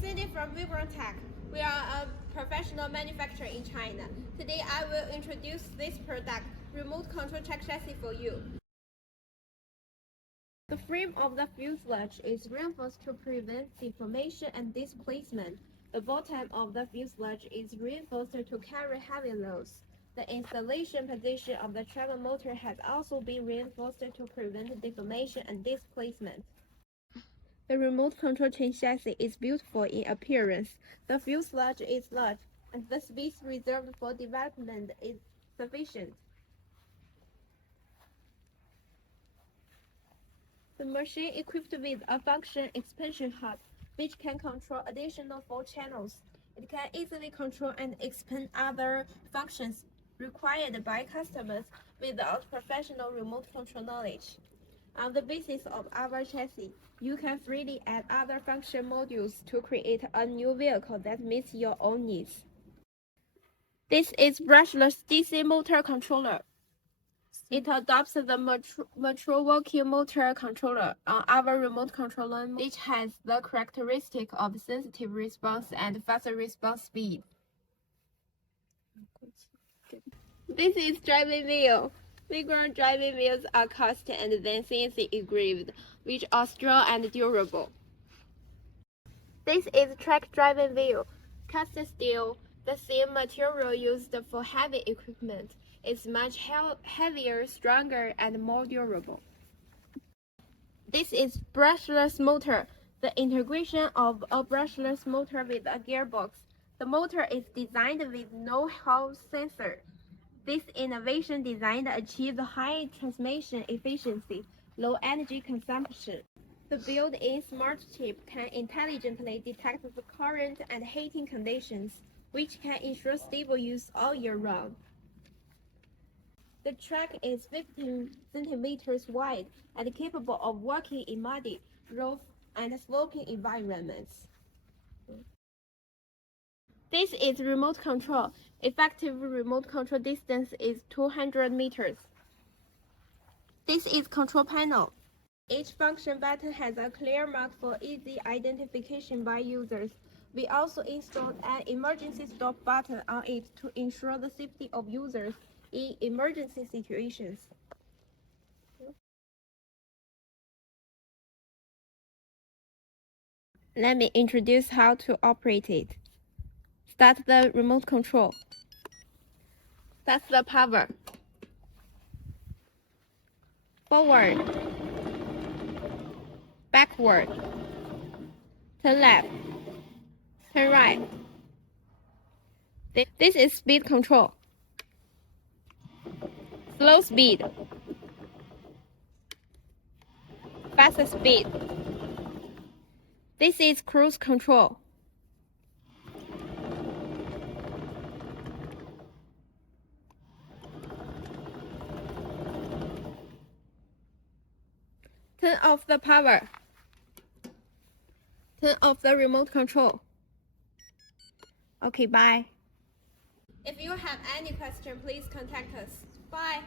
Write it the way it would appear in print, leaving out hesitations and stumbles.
Cindy from Vigorun-Tech. We are a professional manufacturer in China. Today I will introduce this product, remote control track chassis for you. The frame of the fuselage is reinforced to prevent deformation and displacement. The bottom of the fuselage is reinforced to carry heavy loads. The installation position of the travel motor has also been reinforced to prevent deformation and displacement. The remote control chain chassis is beautiful in appearance. The fuselage is large, and the space reserved for development is sufficient. The machine equipped with a function expansion hub, which can control additional 4 channels. It can easily control and expand other functions required by customers without professional remote control knowledge. On the basis of our chassis, you can freely add other function modules to create a new vehicle that meets your own needs. This is brushless DC motor controller. It adopts the mature vacuum motor controller on our remote controller, which has the characteristic of sensitive response and faster response speed. This is driving wheel. Vigorun driving wheels are cast and then CNC engraved, which are strong and durable. This is track driving wheel. Cast steel, the same material used for heavy equipment, is much heavier, stronger, and more durable. This is brushless motor, the integration of a brushless motor with a gearbox. The motor is designed with no Hall sensor. This innovation design achieves high transmission efficiency, low energy consumption. The built-in smart chip can intelligently detect the current and heating conditions, which can ensure stable use all year round. The track is 15 centimeters wide and capable of working in muddy, rough, and sloping environments. This is remote control. Effective remote control distance is 200 meters. This is control panel. Each function button has a clear mark for easy identification by users. We also installed an emergency stop button on it to ensure the safety of users in emergency situations. Let me introduce how to operate it. Start the remote control. That's the power. Forward. Backward. Turn left. Turn right. This is speed control. Slow speed. Fast speed. This is cruise control. Turn off the power. Turn off the remote control. Okay, bye. If you have any question, please contact us. Bye.